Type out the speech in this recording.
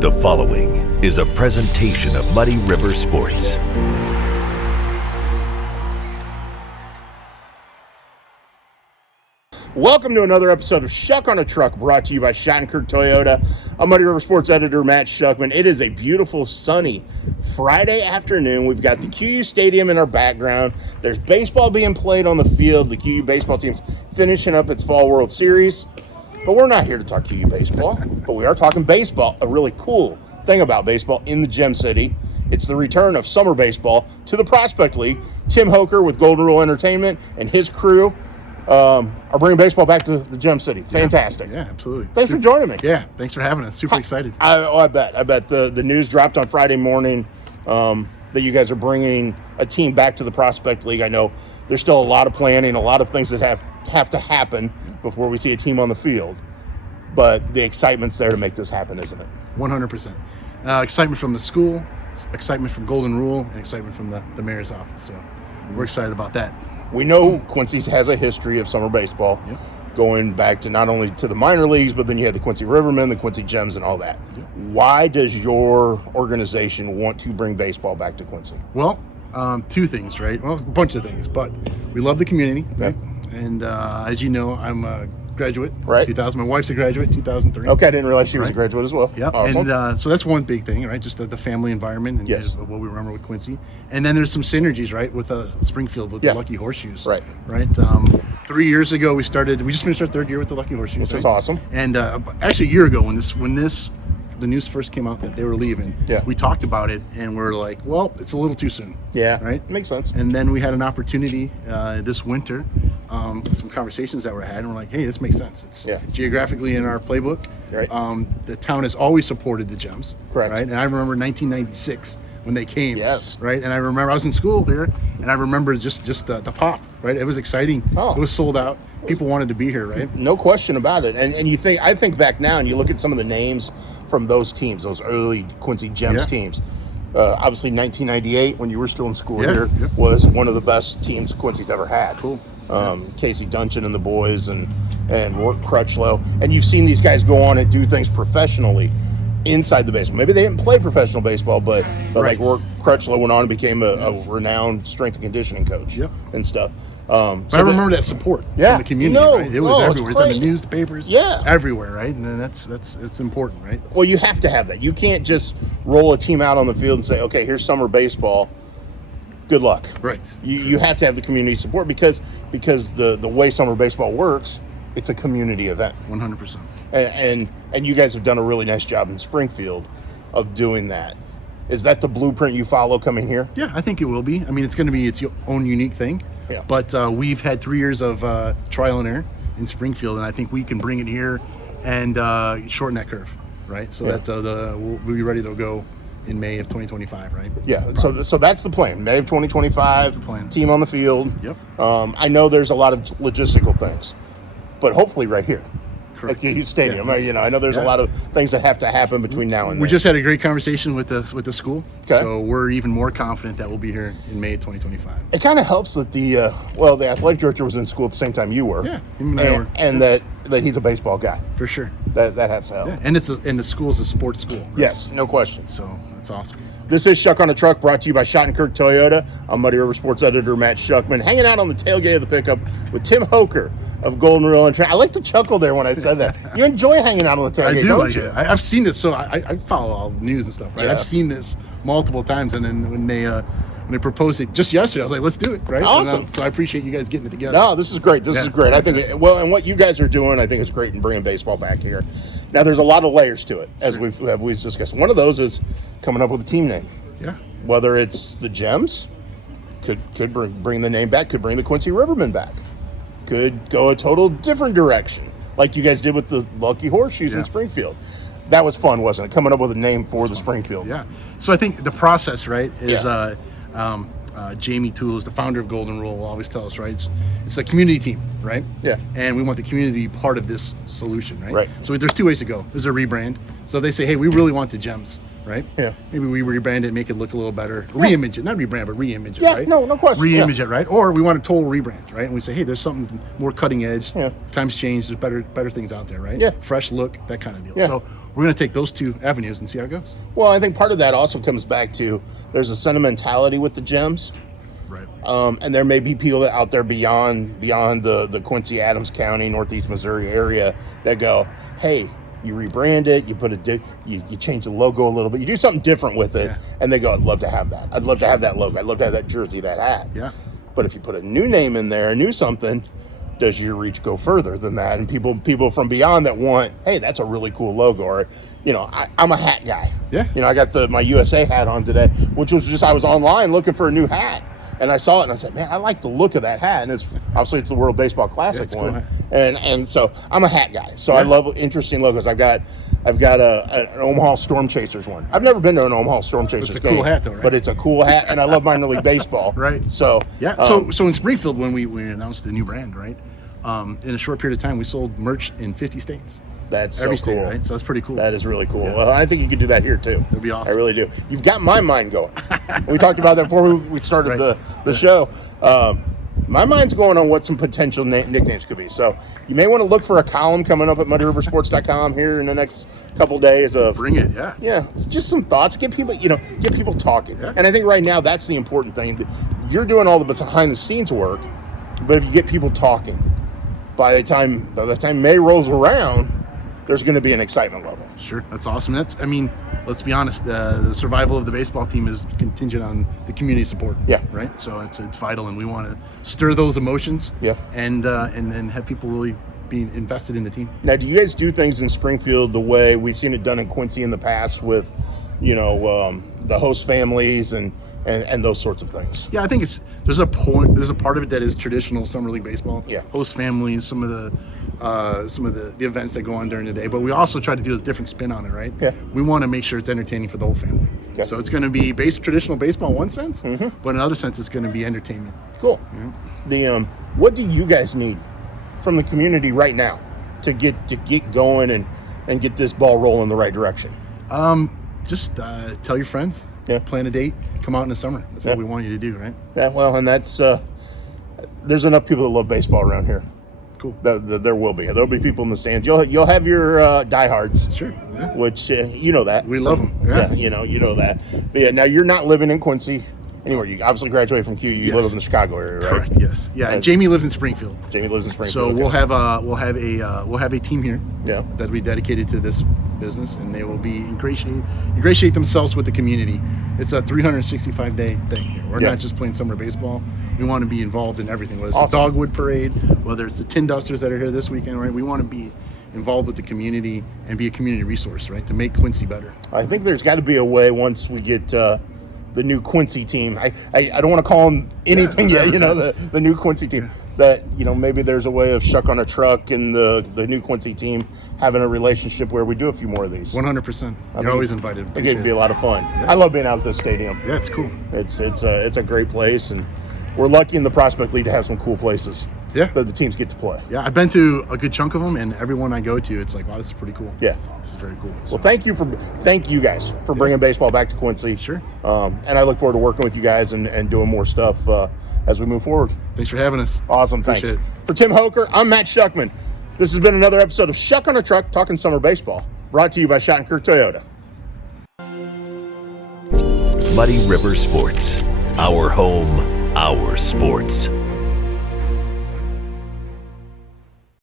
The following is a presentation of Muddy River Sports. Welcome to another episode of Schuck on a Truck, brought to you by Shottenkirk Toyota. I'm Muddy River Sports editor Matt Schuckman. It is a beautiful, sunny Friday afternoon. We've got the QU Stadium in our background. There's baseball being played on the field. The QU baseball team's finishing up its Fall World Series. But we're not here to talk QU baseball, but we are talking baseball, a really cool thing about baseball in the Gem City. It's the return of summer baseball to the Prospect League. Tim Hoker with Golden Rule Entertainment and his crew are bringing baseball back to the Gem City. Fantastic. Yeah, absolutely. Thanks for joining me. Yeah, thanks for having us. Super excited. I bet. The news dropped on Friday morning that you guys are bringing a team back to the Prospect League. I know there's still a lot of planning, a lot of things that have to happen before we see a team on the field. But the excitement's there to make this happen, isn't it? 100%. Excitement from the school, excitement from Golden Rule, and excitement from the mayor's office. So we're excited about that. We know Quincy has a history of summer baseball, going back to not only to the minor leagues, but then you had the Quincy Rivermen, the Quincy Gems, and all that. Why does your organization want to bring baseball back to Quincy? Well, two things, right? Well, a bunch of things, but we love the community, right? And as you know, I'm a graduate, right? 2000. My wife's a graduate, 2003. Okay, I didn't realize she was a graduate as well. Yeah, awesome. And so that's one big thing, right? Just the family environment and what we remember with Quincy. And then there's some synergies, right, with Springfield with the Lucky Horseshoes. Right. 3 years ago we just finished our third year with the Lucky Horseshoes, which is awesome. And actually a year ago when the news first came out that they were leaving, we talked about it and we're like, well, it's a little too soon. Yeah, right. Makes sense. And then we had an opportunity this winter, some conversations that were had, and we're like, hey, this makes sense. It's geographically in our playbook. Right. The town has always supported the Gems. Correct. Right. And I remember 1996 when they came. Yes. Right. And I remember I was in school here, and I remember just the pop. Right. It was exciting. It was sold out. People wanted to be here. Right. No question about it. And I think back now, and you look at some of the names from those teams, those early Quincy Gems teams. Obviously, 1998, when you were still in school here, was one of the best teams Quincy's ever had. Cool. Casey Dungeon and the boys and Wart Crutchlow. And you've seen these guys go on and do things professionally inside the baseball. Maybe they didn't play professional baseball, but like Wart Crutchlow went on and became a renowned strength and conditioning coach and stuff. But I remember that support from the community. Right? It was everywhere. It's on the newspapers. Everywhere, right? And then that's important, right? Well, you have to have that. You can't just roll a team out on the field and say, okay, here's summer baseball. Good luck. Right. You have to have the community support because the way summer baseball works, it's a community event. 100%. And you guys have done a really nice job in Springfield of doing that. Is that the blueprint you follow coming here? Yeah, I think it will be. I mean, it's going to be its own unique thing. Yeah. But we've had 3 years of trial and error in Springfield, and I think we can bring it here and shorten that curve, right? So that we'll be ready to go in May of 2025, right? Yeah. So that's the plan. May of 2025. That's the plan. Team on the field. Yep. I know there's a lot of logistical things, but hopefully right here. Correct. At the stadium. I know there's a lot of things that have to happen between now and then. We just had a great conversation with the school, okay. So we're even more confident that we'll be here in May 2025. It kind of helps that the athletic director was in school at the same time you were. Yeah, and that he's a baseball guy. For sure. That has to help. Yeah. And the school's a sports school. Right? Yes, no question. So that's awesome. This is Schuck on a Truck, brought to you by Shottenkirk Toyota. I'm Muddy River Sports editor Matt Schuckman, hanging out on the tailgate of the pickup with Tim Hoker of Golden Rule Entertainment. I like to chuckle there when I said that. You enjoy hanging out on the tailgate, don't you? I've seen this, so I follow all the news and stuff, right? Yeah. I've seen this multiple times, and then when they proposed it just yesterday, I was like, let's do it, right? Awesome. So I appreciate you guys getting it together. No, this is great. This is great. I think, and what you guys are doing, I think is great in bringing baseball back here. Now, there's a lot of layers to it, as we've discussed. One of those is coming up with a team name. Yeah. Whether it's the Gems, could bring the name back, could bring the Quincy Rivermen back, could go a total different direction, like you guys did with the Lucky Horseshoes in Springfield. That was fun, wasn't it? Coming up with a name for the Springfield. Yeah. So I think the process, right, is Jamie Tools, the founder of Golden Rule, will always tell us, right, it's a community team, right? Yeah. And we want the community to be part of this solution, right? Right. So there's 2 ways to go. There's a rebrand. So if they say, hey, we really want the Gems, right? Yeah. Maybe we rebrand it, make it look a little better. Reimage it, not rebrand, but reimage it, Yeah, right? no question. Reimage it, right? Or we want a total rebrand, right? And we say, hey, there's something more cutting edge. Yeah. Times change. There's better things out there, right? Yeah. Fresh look, that kind of deal. Yeah. So we're going to take those two avenues and see how it goes. Well, I think part of that also comes back to there's a sentimentality with the gems. Right. And there may be people out there beyond the Quincy, Adams County, Northeast Missouri area that go, hey, you rebrand it, you put you change the logo a little bit, you do something different with it, and they go, I'd love to have that. I'd love to have that logo. I'd love to have that jersey, that hat. Yeah. But if you put a new name in there, a new something, does your reach go further than that? And people from beyond that want, hey, that's a really cool logo, or I'm a hat guy. Yeah. I got my USA hat on today, which was just I was online looking for a new hat. And I saw it and I said, man, I like the look of that hat. And it's obviously the World Baseball Classic one. Cool. And so I'm a hat guy. So I love interesting logos. I've got an Omaha Storm Chasers one. I've never been to an Omaha Storm Chasers game. It's a cool hat though, right? But it's a cool hat, and I love minor league baseball. Right. So yeah. So in Springfield, when we announced the new brand, right? In a short period of time, we sold merch in 50 states. That's every so state, cool. Right? So that's pretty cool. That is really cool. Yeah. Well, I think you could do that here too. That'd be awesome. I really do. You've got my mind going. We talked about that before we started the show. My mind's going on what some potential nicknames could be. So you may want to look for a column coming up at muddyriversports.com here in the next couple days. Bring it, yeah. It's just some thoughts. Get people talking. Yeah. And I think right now that's the important thing. You're doing all the behind the scenes work, but if you get people talking, by the time May rolls around, there's going to be an excitement level. Sure, that's awesome. Let's be honest. The survival of the baseball team is contingent on the community support. Yeah. Right. So it's vital, and we want to stir those emotions. Yeah. And have people really be invested in the team. Now, do you guys do things in Springfield the way we've seen it done in Quincy in the past with, the host families and those sorts of things? Yeah, I think there's a part of it that is traditional summer league baseball. Yeah. Host families, some of the events that go on during the day, but we also try to do a different spin on it, right? Yeah. We want to make sure it's entertaining for the whole family. Okay. So it's going to be traditional baseball in one sense, but in another sense, it's going to be entertainment. Cool. Yeah. What do you guys need from the community right now to get going and get this ball rolling the right direction? Just tell your friends. Yeah. Plan a date. Come out in the summer. That's what we want you to do, right? Yeah. Well, and that's there's enough people that love baseball around here. Cool. There will be. There'll be people in the stands. You'll have your diehards. Sure. Yeah. Which you know that. We love them. Yeah. You know that. But yeah, now you're not living in Quincy anymore. You obviously graduated from Q. You live in the Chicago area, right? Correct. Yes. Yeah. And Jamie lives in Springfield. So we'll have a team here. Yeah. That we dedicated to this business, and they will be ingratiate themselves with the community. It's a 365-day thing here. We're not just playing summer baseball. We want to be involved in everything, whether it's the Dogwood Parade, whether it's the Tin Dusters that are here this weekend, right? We want to be involved with the community and be a community resource, right, to make Quincy better. I think there's got to be a way once we get the new Quincy team. I don't want to call them anything yet, the new Quincy team. That, maybe there's a way of Schuck on a truck and the new Quincy team having a relationship where we do a few more of these. 100%. You're always invited. I think it'd be a lot of fun. Yeah. I love being out at this stadium. Yeah, it's cool. It's a great place, and we're lucky in the Prospect League to have some cool places. Yeah. That the teams get to play. Yeah, I've been to a good chunk of them, and everyone I go to, it's like, wow, this is pretty cool. Yeah. This is very cool. So. Well, thank you guys for bringing baseball back to Quincy. Sure. And I look forward to working with you guys and doing more stuff as we move forward. Thanks for having us. Awesome. Appreciate Thanks. it. For Tim Hoker, I'm Matt Schuckman. This has been another episode of Schuck on a Truck, talking summer baseball, brought to you by Shottenkirk Toyota. Muddy River Sports. Our home, our sports.